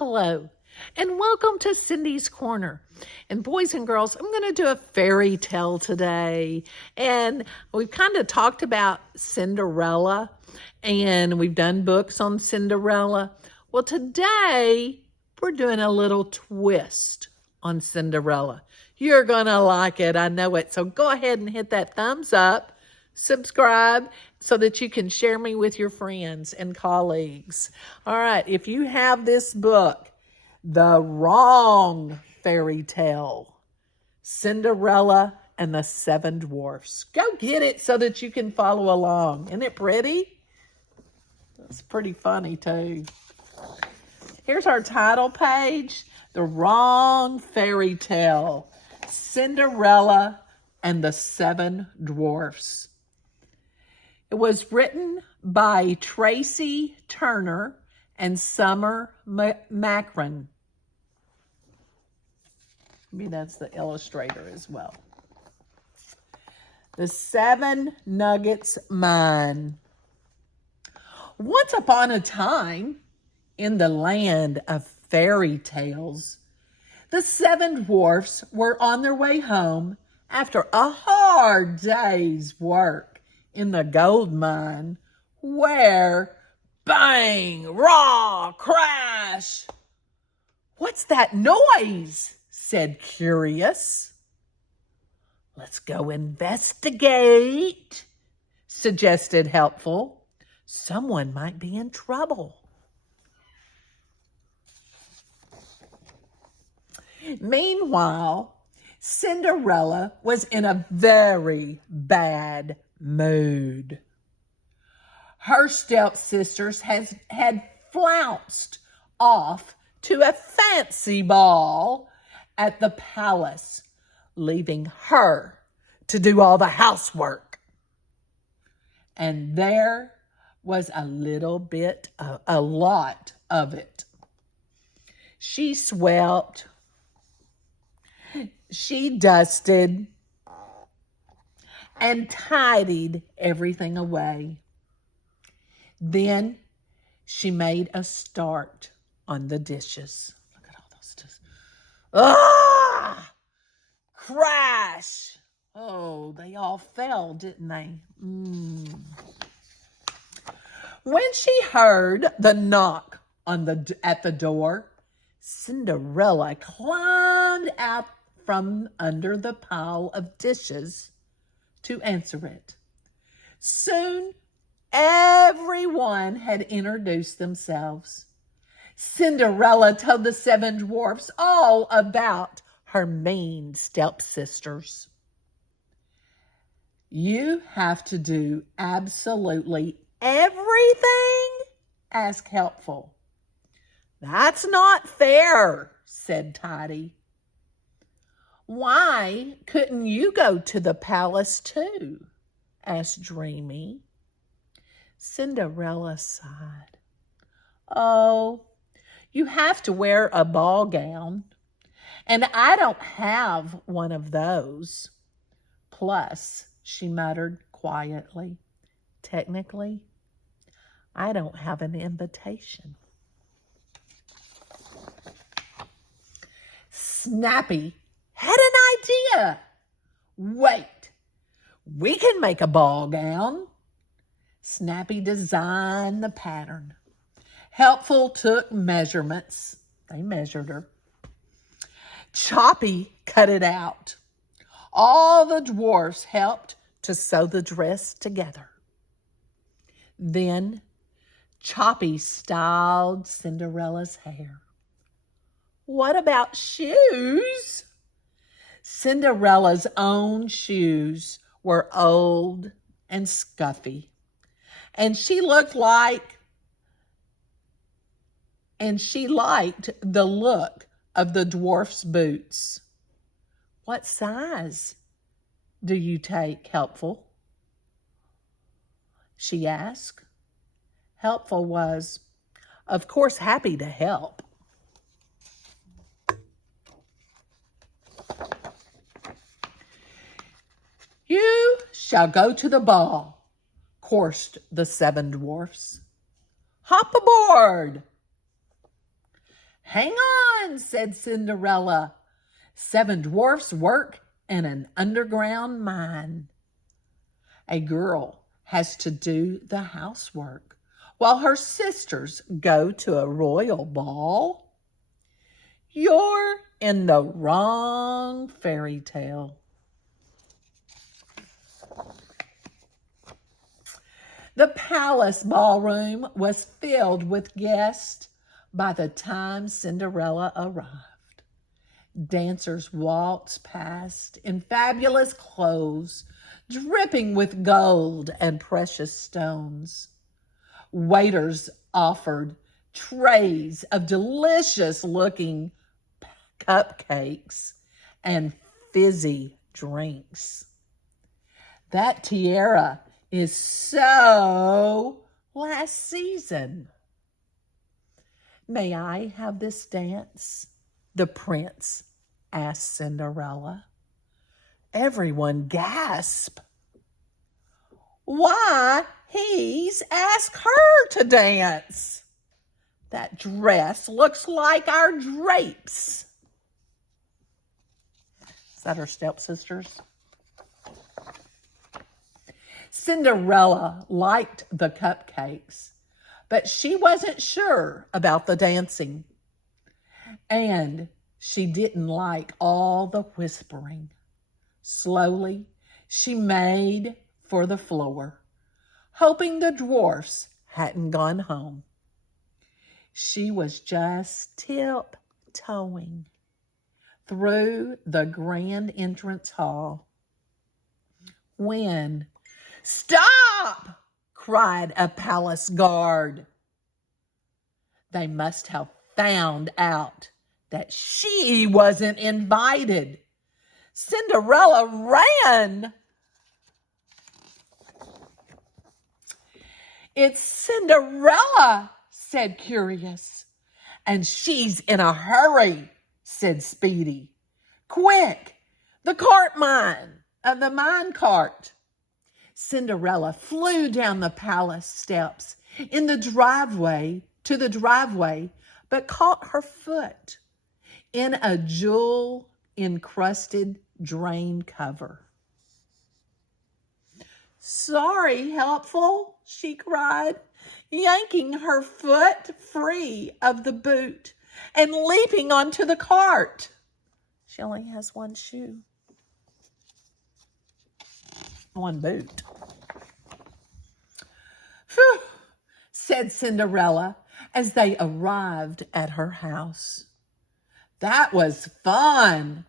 Hello, and welcome to Cindy's Corner. And boys and girls, I'm going to do a fairy tale today. And we've kind of talked about Cinderella, and we've done books on Cinderella. Well, today we're doing a little twist on Cinderella. You're going to like it, I know it. So go ahead and hit that thumbs up, subscribe, so that you can share me with your friends and colleagues. All right, if you have this book, The Wrong Fairy Tale, Cinderella and the Seven Dwarfs, go get it so that you can follow along. Isn't it pretty? It's pretty funny too. Here's our title page, The Wrong Fairy Tale, Cinderella and the Seven Dwarfs. It was written by Tracey Turner and Summer Macon. Maybe that's the illustrator as well. The Seven Nuggets Mine. Once upon a time, in the land of fairy tales, the seven dwarfs were on their way home after a hard day's work in the gold mine, where bang, raw, crash. "What's that noise?" said Curious. "Let's go investigate," suggested Helpful. "Someone might be in trouble." Meanwhile, Cinderella was in a very bad mood. Her stepsisters had flounced off to a fancy ball at the palace, leaving her to do all the housework. And there was a lot of it. She swept, she dusted, and tidied everything away. Then she made a start on the dishes. Look at all those dishes. Ah! Crash! Oh, they all fell, didn't they? When she heard the knock at the door, Cinderella climbed out from under the pile of dishes to answer it. Soon, everyone had introduced themselves. Cinderella told the seven dwarfs all about her mean stepsisters. "You have to do absolutely everything?" asked Helpful. "That's not fair," said Tidy. "Why couldn't you go to the palace too?" asked Dreamy. Cinderella sighed. "Oh, you have to wear a ball gown, and I don't have one of those. Plus," she muttered quietly, "technically, I don't have an invitation." Snappy had an idea. "Wait, we can make a ball gown." Snappy designed the pattern. Helpful took measurements. They measured her. Choppy cut it out. All the dwarfs helped to sew the dress together. Then Choppy styled Cinderella's hair. "What about shoes?" Cinderella's own shoes were old and scuffy, and she liked the look of the dwarf's boots. "What size do you take, Helpful?" she asked. Helpful was, of course, happy to help. "You shall go to the ball," coursed the seven dwarfs. "Hop aboard." "Hang on," said Cinderella. "Seven dwarfs work in an underground mine. A girl has to do the housework while her sisters go to a royal ball. You're in the wrong fairy tale." The palace ballroom was filled with guests by the time Cinderella arrived. Dancers waltzed past in fabulous clothes, dripping with gold and precious stones. Waiters offered trays of delicious-looking cupcakes and fizzy drinks. That tiara is so last season. "May I have this dance?" the prince asked Cinderella. Everyone gasped. Why, he's asked her to dance. That dress looks like our drapes. Is that her stepsisters? Cinderella liked the cupcakes, but she wasn't sure about the dancing. And she didn't like all the whispering. Slowly, she made for the floor, hoping the dwarfs hadn't gone home. She was just tiptoeing through the grand entrance hall when, "Stop!" cried a palace guard. They must have found out that she wasn't invited. Cinderella ran. "It's Cinderella," said Curious. "And she's in a hurry," said Speedy. "Quick, the mine cart." Cinderella flew down the palace steps to the driveway, but caught her foot in a jewel-encrusted drain cover. "Sorry, helpful," she cried, yanking her foot free of the boot and leaping onto the cart. She only has one shoe. One boot. "Phew," said Cinderella as they arrived at her house. "That was fun.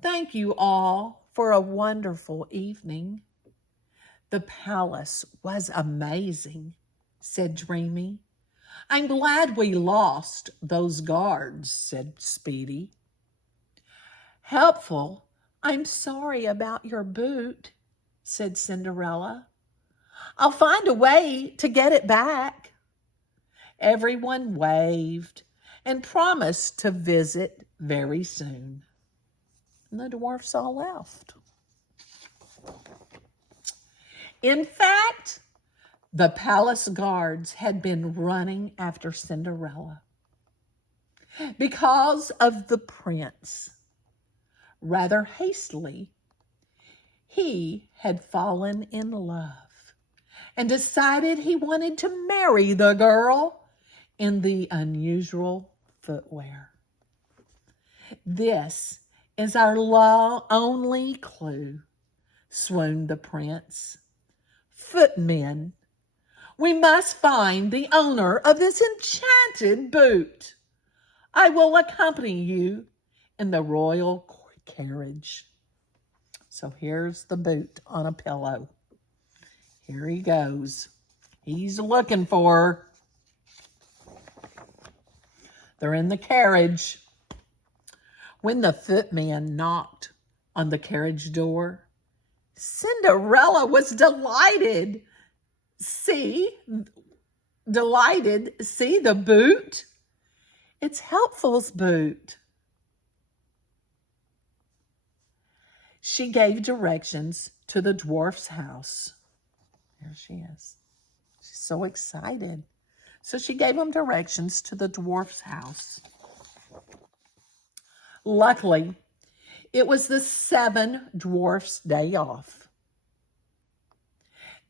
Thank you all for a wonderful evening." "The palace was amazing," said Dreamy. "I'm glad we lost those guards," said Speedy. "Helpful, I'm sorry about your boot," said Cinderella. "I'll find a way to get it back." Everyone waved and promised to visit very soon. And the dwarfs all left. In fact, the palace guards had been running after Cinderella because of the prince. Rather hastily, he had fallen in love and decided he wanted to marry the girl in the unusual footwear. "This is our only clue," swooned the prince. "Footmen, we must find the owner of this enchanted boot. I will accompany you in the royal carriage." So here's the boot on a pillow. Here he goes. He's looking for her. They're in the carriage. When the footman knocked on the carriage door, Cinderella was delighted. See the boot? It's Helpful's boot. She gave directions to the dwarf's house. There she is. She's so excited. So she gave him directions to the dwarf's house. Luckily, it was the 7 dwarfs' day off.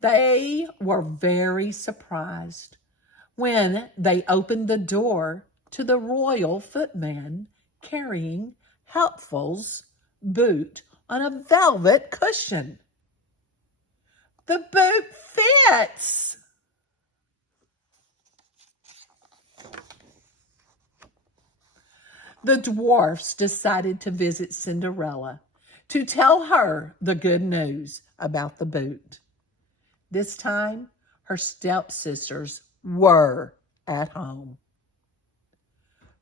They were very surprised when they opened the door to the royal footman carrying Helpful's boot on a velvet cushion. The boot fits! The dwarfs decided to visit Cinderella to tell her the good news about the boot. This time, her stepsisters were at home.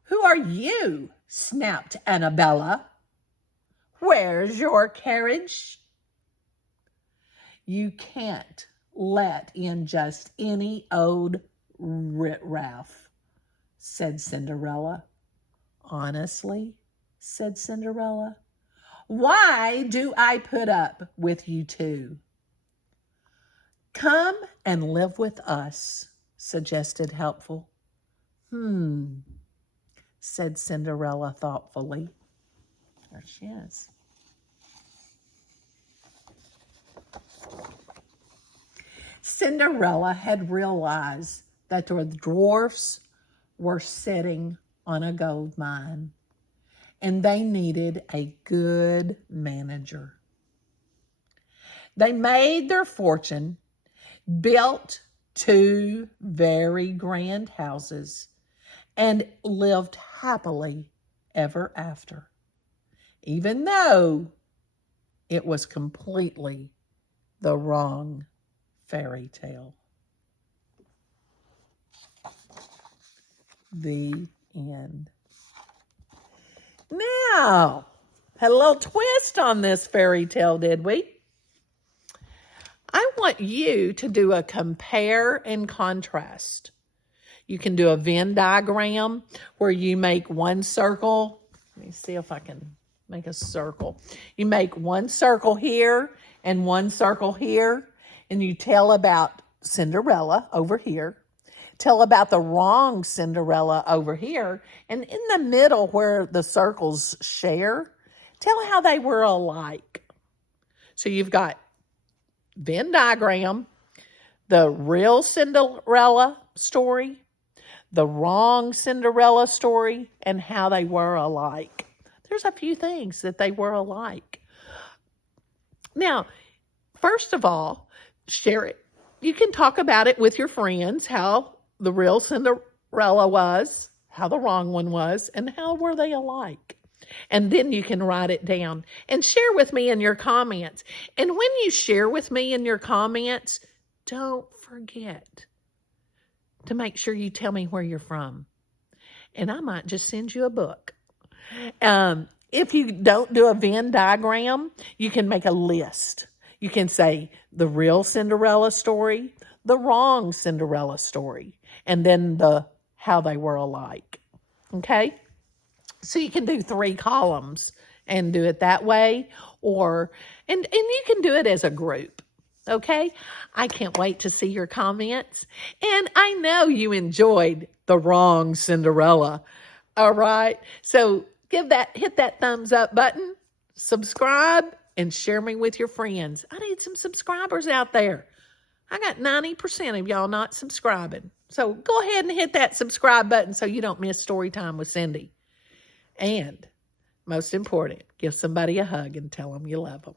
"Who are you?" snapped Annabella. "Where's your carriage?" "You can't let in just any old riffraff," said Cinderella. "Honestly," said Cinderella, "why do I put up with you two?" "Come and live with us," suggested Helpful. Said Cinderella thoughtfully. There she is. Cinderella had realized that the dwarfs were sitting on a gold mine, and they needed a good manager. They made their fortune, built 2 very grand houses, and lived happily ever after, even though it was completely the wrong fairy tale. The end. Now, had a little twist on this fairy tale, did we? I want you to do a compare and contrast. You can do a Venn diagram where you make one circle. Let me see if I can make a circle. You make one circle here and one circle here, and you tell about Cinderella over here. Tell about the wrong Cinderella over here. And in the middle where the circles share, tell how they were alike. So you've got Venn diagram, the real Cinderella story, the wrong Cinderella story, and how they were alike. There's a few things that they were alike. Now, first of all, share it. You can talk about it with your friends, how the real Cinderella was, how the wrong one was, and how were they alike. And then you can write it down and share with me in your comments. And when you share with me in your comments, don't forget to make sure you tell me where you're from. And I might just send you a book. If you don't do a Venn diagram, you can make a list. You can say the real Cinderella story, the wrong Cinderella story, and then the how they were alike. Okay? So you can do 3 columns and do it that way, and you can do it as a group. Okay? I can't wait to see your comments. And I know you enjoyed the wrong Cinderella. All right? So hit that thumbs up button, subscribe, and share me with your friends. I need some subscribers out there. I got 90% of y'all not subscribing. So go ahead and hit that subscribe button so you don't miss Storytime with Cindy. And most important, give somebody a hug and tell them you love them.